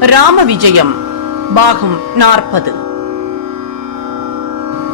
ராம விஜயம் பாகம் நாற்பது.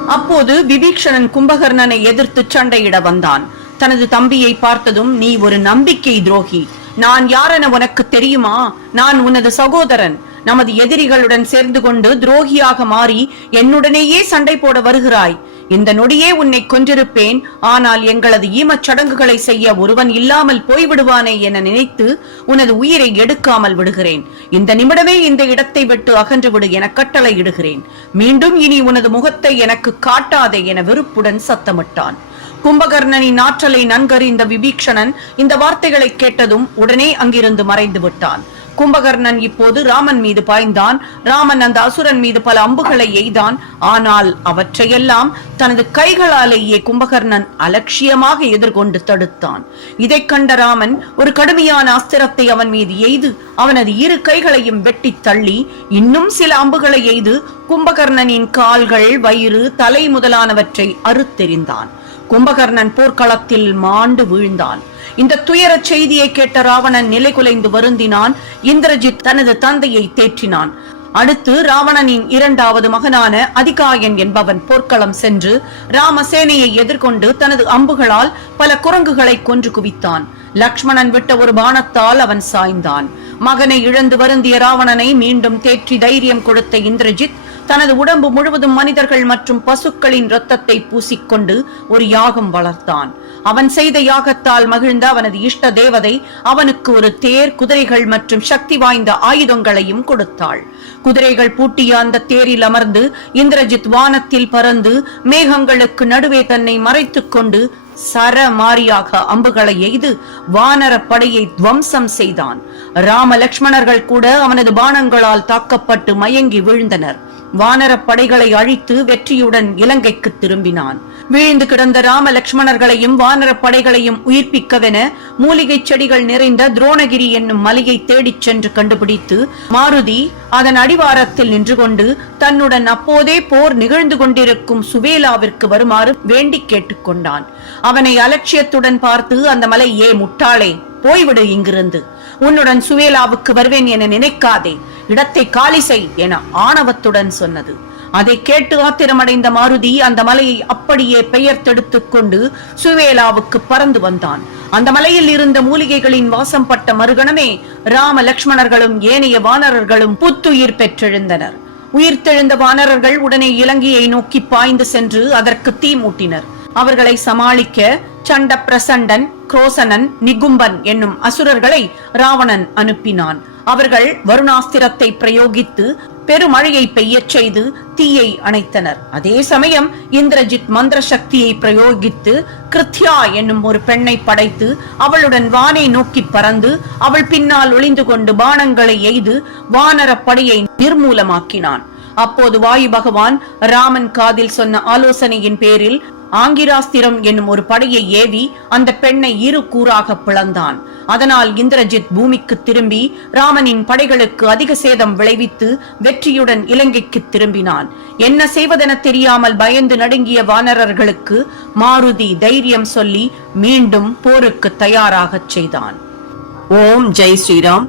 அப்போது விபீக்ஷணன் கும்பகர்ணனை எதிர்த்து சண்டையிட வந்தான். தனது தம்பியை பார்த்ததும் நீ ஒரு நம்பிக்கை துரோகி. நான் யாரென உனக்கு தெரியுமா? நான் உனது சகோதரன். நமது எதிரிகளுடன் சேர்ந்து கொண்டு துரோகியாக மாறி என்னுடனேயே சண்டை போட வருகிறாய். இந்த நொடியே உன்னை கொன்றிருப்பேன். ஆனால் எங்களது ஈமச் சடங்குகளை செய்ய ஒருவன் இல்லாமல் போய்விடுவானே என நினைத்து உனது உயிரை எடுக்காமல் விடுகிறேன். இந்த நிமிடமே இந்த இடத்தை விட்டு அகன்று விடு என கட்டளையிடுகிறேன் மீண்டும் இனி உனது முகத்தை எனக்கு காட்டாதே என வெறுப்புடன் சத்தமிட்டான். கும்பகர்ணனின் ஆற்றலை நன்கறிந்த விபீக்ஷணன் இந்த வார்த்தைகளை கேட்டதும் உடனே அங்கிருந்து மறைந்து விட்டான் கும்பகர்ணன் இப்போது ராமன் மீது பாய்ந்தான். ராமன் அந்த அசுரன் மீது பல அம்புகளை எய்தான். ஆனால் அவற்றையெல்லாம் தனது கைகளாலேயே கும்பகர்ணன் அலட்சியமாக எதிர்கொண்டு தடுத்தான். இதைக் கண்ட ராமன் ஒரு கடுமையான அஸ்திரத்தை அவன் மீது எய்து அவனது இரு கைகளையும் வெட்டித் தள்ளி இன்னும் சில அம்புகளை எய்து கும்பகர்ணனின் கால்கள் வயிறு தலை முதலானவற்றை அறுத்தெறிந்தான். கும்பகர்ணன் போர்க்களத்தில் மாண்டு வீழ்ந்தான். இந்த துயர செய்தியை கேட்ட ராவணன் நிலை குலைந்து வருந்தினான். இந்திரஜித் தனது தந்தையை தேற்றினான். அடுத்து ராவணனின் இரண்டாவது மகனான அதிகாயன் என்பவன் போர்க்களம் சென்று ராமசேனையை எதிர்கொண்டு தனது அம்புகளால் பல குரங்குகளை கொன்று குவித்தான். லக்ஷ்மணன் விட்ட ஒரு பானத்தால் அவன் சாய்ந்தான். மகனை இழந்து வருந்திய ராவணனை மீண்டும் தேற்றி தைரியம் கொடுத்த இந்திரஜித் தனது உடம்பு முழுவதும் மனிதர்கள் மற்றும் பசுக்களின் இரத்தத்தை பூசிக்கொண்டு ஒரு யாகம் வளர்த்தான். அவன் செய்த யாகத்தால் மகிழ்ந்த அவனது இஷ்ட தேவதை அவனுக்கு ஒரு தேர் குதிரைகள் மற்றும் சக்தி வாய்ந்த ஆயுதங்களையும் கொடுத்தாள். குதிரைகள் பூட்டிய அந்த தேரில் அமர்ந்து இந்திரஜித் வானத்தில் பறந்து மேகங்களுக்கு நடுவே தன்னை மறைத்துக் கொண்டு சரமாரியாக அம்புகளை எய்து வானர படையை துவம்சம் செய்தான். ராம லக்ஷ்மணர்கள் கூட அவனது பானங்களால் தாக்கப்பட்டு மயங்கி விழுந்தனர். வானரப் படைகளை அழித்து வெற்றியுடன் இலங்கைக்கு திரும்பினான். வீழ்ந்து கிடந்த ராம லட்சுமணர்களையும் வானர படைகளையும் உயிர்ப்பிக்கவென மூலிகை செடிகள் நிறைந்த துரோணகிரி என்னும் மலையை தேடிச் சென்று கண்டுபிடித்து மாருதி அதன் அடிவாரத்தில் நின்று கொண்டு தன்னுடன் அப்போதே போர் நிகழ்ந்து கொண்டிருக்கும் சுவேலாவிற்கு வருமாறு வேண்டி கேட்டுக்கொண்டான் அவனை அலட்சியத்துடன் பார்த்து அந்த மலை ஏ முட்டாளே! போய்விடு இங்கிருந்து. உன்னுடன் சுவேலாவுக்கு வருவேன் என நினைக்காதே. இடத்தை காலி செய் என ஆணவத்துடன் சொன்னது. அதை கேட்டு ஆத்திரமடைந்த மாருதி அந்த மலையை அப்படியே பெயர் தடுத்துக் கொண்டு சுவேலாவுக்கு பறந்து வந்தான். அந்த மலையில் இருந்த மூலிகைகளின் வாசம் பட்ட மறுகணமே ராம லக்ஷ்மணர்களும் ஏனைய வானரர்களும் புத்துயிர் பெற்றெழுந்தனர். உயிர்த்தெழுந்த வானரர்கள் உடனே இலங்கையை நோக்கி பாய்ந்து சென்று அதற்கு தீ மூட்டினர். அவர்களை சமாளிக்க சண்ட பிரசண்டன் குரோசனன் நிகும்பன் என்னும் அசுரர்களை ராவணன் அனுப்பினான். அவர்கள் வருணாஸ்திரத்தை பிரயோகித்து பெருமழையை பெய்யச் செய்து தீயை அணைத்தனர். அதே சமயம் இந்திரஜித் மந்திர சக்தியை பிரயோகித்து கிருத்யா என்னும் ஒரு பெண்ணை படைத்து அவளுடன் வானை நோக்கி பறந்து அவள் பின்னால் ஒளிந்து கொண்டு பானங்களை எய்து வானரப்படையை படையை நிர்மூலமாக்கினான். அப்போது வாயு பகவான் ராமன் காதில் சொன்ன ஆலோசனையின் பேரில் ஆங்கிராஸ்திரம் என்னும் ஒரு படையை ஏவி அந்த பெண்ணை இரு கூறாக பிளந்தான். அதனால் இந்திரஜித் பூமிக்கு திரும்பி ராமனின் படைகளுக்கு அதிக சேதம் விளைவித்து வெற்றியுடன் இலங்கைக்கு திரும்பினான். என்ன செய்வதென தெரியாமல் பயந்து நடுங்கிய வானரர்களுக்கு மாருதி தைரியம் சொல்லி மீண்டும் போருக்கு தயாராகச் செய்தான். ஓம் ஜெய் ஸ்ரீராம்.